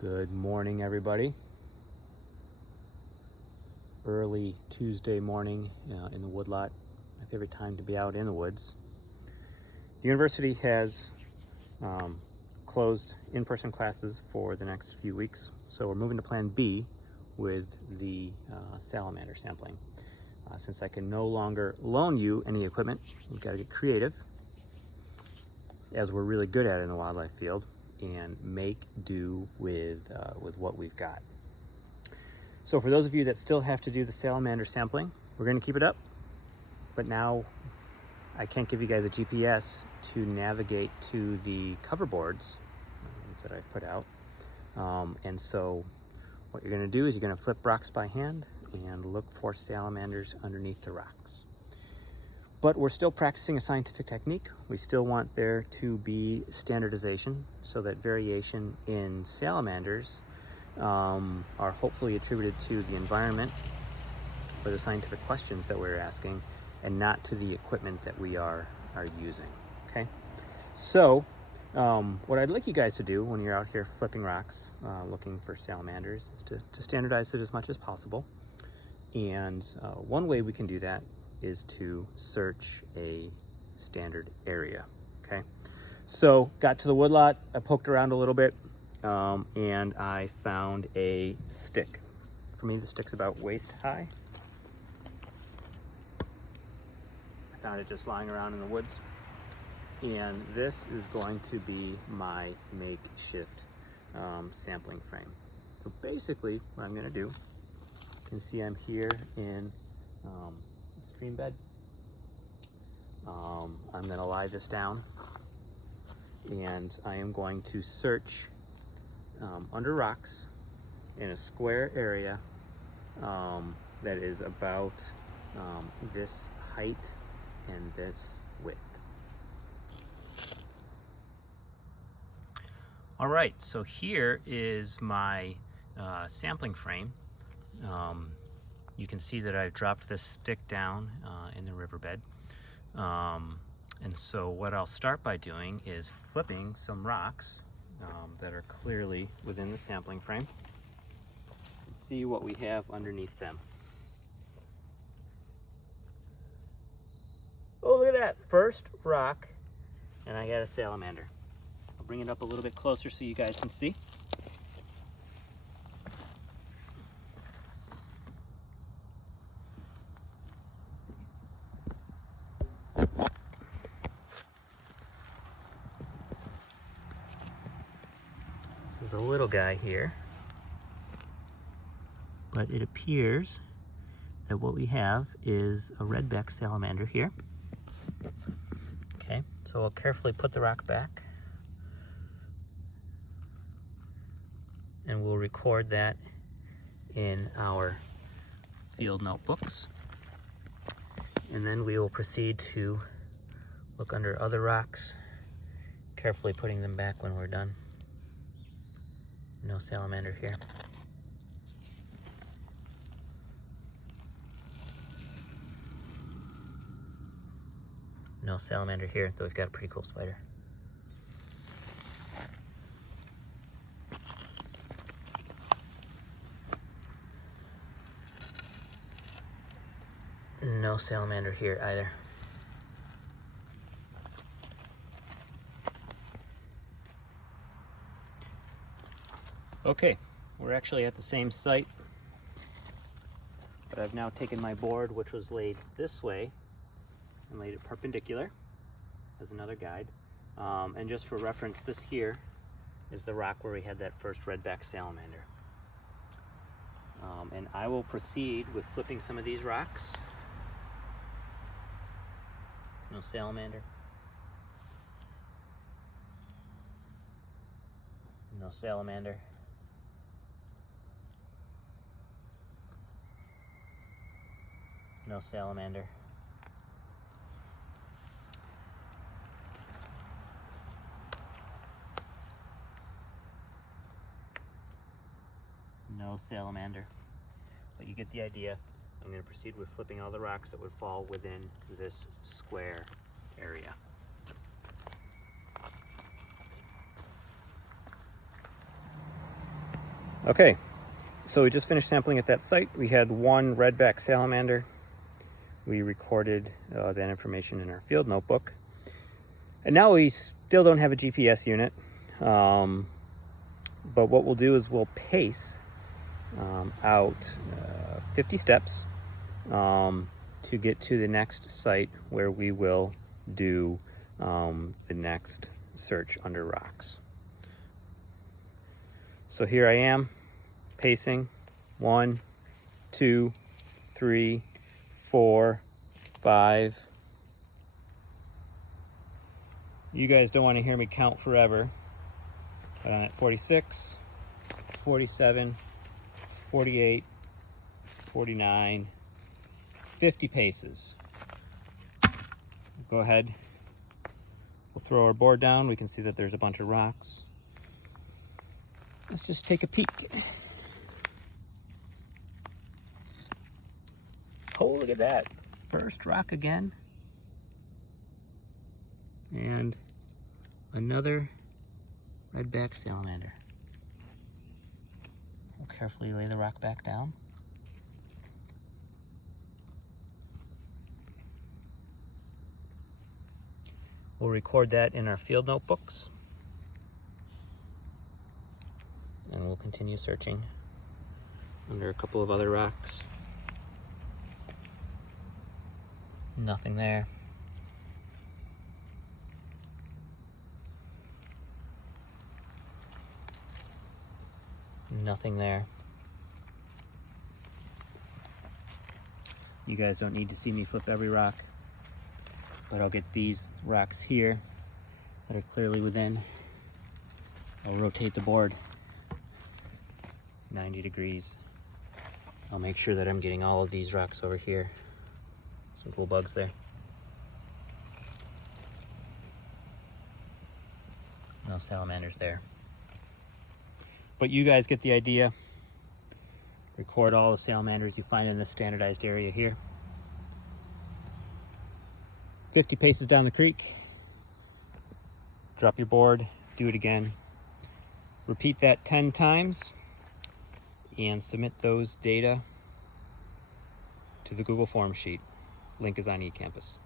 Good morning, everybody. Early Tuesday morning in the woodlot. My favorite time to be out in the woods. The university has closed in-person classes for the next few weeks, so we're moving to Plan B with the salamander sampling. Since I can no longer loan you any equipment, we've got to get creative, as we're really good at it in the wildlife field, and make do with what we've got. So for those of you that still have to do the salamander sampling, we're going to keep it up, but now I can't give you guys a GPS to navigate to the cover boards that I put out. And so what you're going to do is you're going to flip rocks by hand and look for salamanders underneath the rocks. But we're still practicing a scientific technique. We still want there to be standardization so that variation in salamanders are hopefully attributed to the environment or the scientific questions that we're asking, and not to the equipment that we are using, okay? So what I'd like you guys to do when you're out here flipping rocks, looking for salamanders, is to standardize it as much as possible. And one way we can do that is to search a standard area, okay? So got to the woodlot, I poked around a little bit, and I found a stick. For me, the stick's about waist high. I found it just lying around in the woods. And this is going to be my makeshift sampling frame. So basically what I'm gonna do, you can see I'm here in a stream bed. I'm gonna lie this down and I am going to search under rocks in a square area that is about this height and this width. All right, so here is my sampling frame. You can see that I've dropped this stick down in the riverbed. And so what I'll start by doing is flipping some rocks that are clearly within the sampling frame and see what we have underneath them. Oh, look at that, first rock, and I got a salamander. I'll bring it up a little bit closer so you guys can see. This is a little guy here, but it appears that what we have is a redback salamander here. Okay, so we'll carefully put the rock back and we'll record that in our field notebooks. And then we will proceed to look under other rocks, carefully putting them back when we're done. No salamander here. No salamander here, though we've got a pretty cool spider. No salamander here either. Okay, we're actually at the same site, but I've now taken my board, which was laid this way, and laid it perpendicular as another guide. And just for reference, this here is the rock where we had that first redback salamander. And I will proceed with flipping some of these rocks. No salamander. No salamander. No salamander. No salamander. But you get the idea. I'm going to proceed with flipping all the rocks that would fall within this square area. Okay, so we just finished sampling at that site. We had one redback salamander. We recorded that information in our field notebook. And now we still don't have a GPS unit, but what we'll do is we'll pace out 50 steps to get to the next site where we will do the next search under rocks. So here I am, pacing 1, 2, 3, 4, 5. You guys don't want to hear me count forever. But I'm at 46, 47, 48, 49, 50 paces. Go ahead. We'll throw our board down. We can see that there's a bunch of rocks. Let's just take a peek. Oh, look at that. First rock again. And another redback salamander. We'll carefully lay the rock back down. We'll record that in our field notebooks. And we'll continue searching under a couple of other rocks. Nothing there. Nothing there. You guys don't need to see me flip every rock, but I'll get these rocks here that are clearly within. I'll rotate the board 90 degrees. I'll make sure that I'm getting all of these rocks over here. Some cool bugs there. No salamanders there. But you guys get the idea. Record all the salamanders you find in this standardized area here. 50 paces down the creek. Drop your board, do it again. Repeat that 10 times and submit those data to the Google Form sheet. Link is on eCampus.